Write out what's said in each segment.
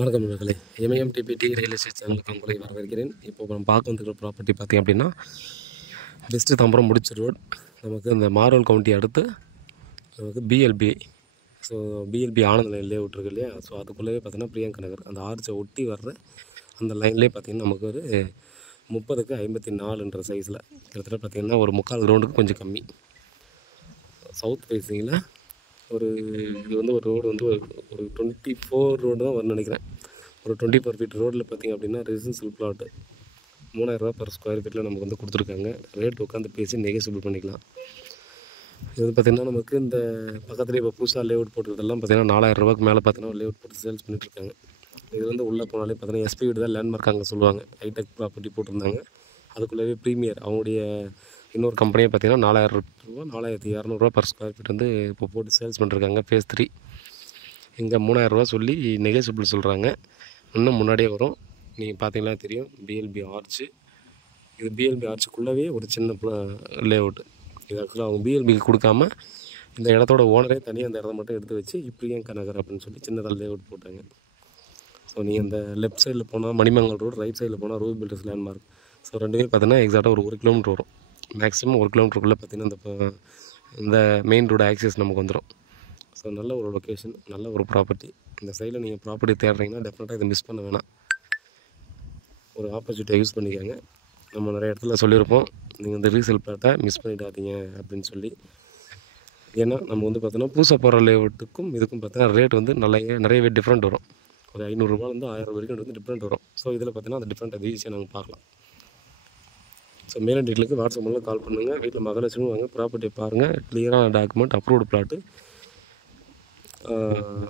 வணக்கம் நண்பர்களே, MAM DBT real estate சேனலுக்கு உங்களை வரவேற்கிறேன். இப்போ நம்ம பார்க்க வந்துருக்கிற ப்ராப்பர்ட்டி பார்த்திங்க அப்படின்னா வெஸ்ட்டு தாம்பரம் முடிச்ச ரோட். நமக்கு இந்த மாரோல் கவுண்டி அடுத்து நமக்கு பிஎல்பி. ஸோ பிஎல்பி ஆனந்த லைன் லேஅவுட் இருக்கு இல்லையா? ஸோ அதுக்குள்ளேயே பார்த்தீங்கன்னா பிரியங்கா நகர் அந்த ஆர்ச்சை ஒட்டி வர்ற அந்த லைன்லேயே பார்த்திங்கன்னா நமக்கு ஒரு 30/54 சைஸில் கிட்டத்தட்ட பார்த்திங்கன்னா ஒரு 3/4 கிரவுண்டுக்கு கொஞ்சம் கம்மி. சவுத் ஃபேஸிங்கில் இது வந்து ஒரு ரோடு வந்து ஒரு 24 ரோடு தான் வரும்னு நினைக்கிறேன். ஒரு 24 ஃபீட் ரோடில் பார்த்திங்க அப்படின்னா ரெசிடென்ஷியல் பிளாட்டு 3000 per ஸ்கொயர் ஃபீட்டில் நமக்கு வந்து கொடுத்துருக்காங்க. ரேட் உட்காந்து பேசி நெகோசியபிள் பண்ணிக்கலாம். இது வந்து பார்த்திங்கன்னா நமக்கு இந்த பக்கத்துலேயே இப்போ புதுசாக லேஅவுட் போட்டுக்கிறதெல்லாம் பார்த்திங்கன்னா 4000 ரூபாய்க்கு மேலே பார்த்தீங்கன்னா லேஅவுட் போட்டு சேல்ஸ் பண்ணிட்டுருக்காங்க. இது வந்து உள்ளே போனாலே பார்த்தீங்கன்னா எஸ்பி வீடு தான் லேண்ட்மார்க் அங்கே சொல்லுவாங்க. ஹைடெக் ப்ராப்பர்ட்டி போட்டிருந்தாங்க. அதுக்குள்ளேயே ப்ரீமியர் அவங்களுடைய இன்னொரு கம்பெனியை பார்த்திங்கன்னா 4000 ரூபா 4200 per ஸ்கொயர் ஃபீட் வந்து இப்போ போட்டு சேல்ஸ் பண்ணிருக்காங்க. ஃபேஸ் 3 இங்கே 3000 ரூபா சொல்லி நெகோசியபிள் சொல்கிறாங்க. இன்னும் முன்னாடியே வரும். நீங்கள் பார்த்தீங்கன்னா தெரியும் பிஎல்பி ஆர்ச்சு. இது பிஎல்பி ஆர்ச்சுக்குள்ளவே ஒரு சின்ன லேஅவுட்டு. இது ஆக்சுவலாக அவங்க பிஎல்பிக்கு கொடுக்காம இந்த இடத்தோட ஓனரே தனியாக அந்த இடத்த மட்டும் எடுத்து வச்சு பிரியங்கா நகர் அப்படின்னு சொல்லி சின்னதாக லேஅவுட் போட்டாங்க. ஸோ நீங்கள் இந்த லெஃப்ட் சைடில் போனால் மணிமங்கல் ரோடு, ரைட் சைடில் போனால் ரூபி பில்டர்ஸ் லேண்ட்மார்க். ஸோ ரெண்டுமே பார்த்தீங்கன்னா எக்ஸாக்டாக ஒரு 1 கிலோமீட்டர் வரும். மேக்ஸிமம் 1 கிலோமீட்டருக்குள்ளே பார்த்திங்கன்னா இந்த மெயின் ரோடு ஆக்சஸ் நமக்கு வந்துடும். ஸோ நல்ல ஒரு லொக்கேஷன், நல்ல ஒரு ப்ராப்பர்ட்டி. இந்த சைடில் நீங்கள் ப்ராப்பர்ட்டி தேடுறீங்கன்னா டெஃபினட்டாக இதை மிஸ் பண்ண வேணாம். ஒரு ஆப்பர்ச்சுனிட்டியை யூஸ் பண்ணிக்காங்க. நம்ம நிறைய இடத்துல சொல்லியிருப்போம், நீங்கள் இந்த ரீசேல் பிளாட்டை மிஸ் பண்ணிடாதீங்க அப்படின்னு சொல்லி. ஏன்னா நம்ம வந்து பார்த்தோன்னா புதுசாக போகிற லேஅவுட்டுக்கும் இதுக்கும் பார்த்தீங்கன்னா ரேட் வந்து நிறையவே டிஃப்ரெண்ட் வரும். ஒரு 500 ரூபாலேருந்து 1000 வரைக்கும் வந்து டிஃப்ரெண்ட் வரும். ஸோ இதில் பார்த்தீங்கன்னா அந்த டிஃப்ரெண்ட் அது ஈஸியாக நாங்கள் பார்க்கலாம். ஸோ மேலும் டீட்டெயிலுக்கு வாட்ஸ்அப் மூலம் கால் பண்ணுங்கள். வீட்டில் மகாலட்சுமி வாங்க, ப்ராப்பர்ட்டியை பாருங்கள். கிளியரான டாக்குமெண்ட், அப்ரூவ்டு பிளாட்டு.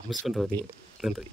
மிஸ் பண்ணுறாதீங்க. நன்றி.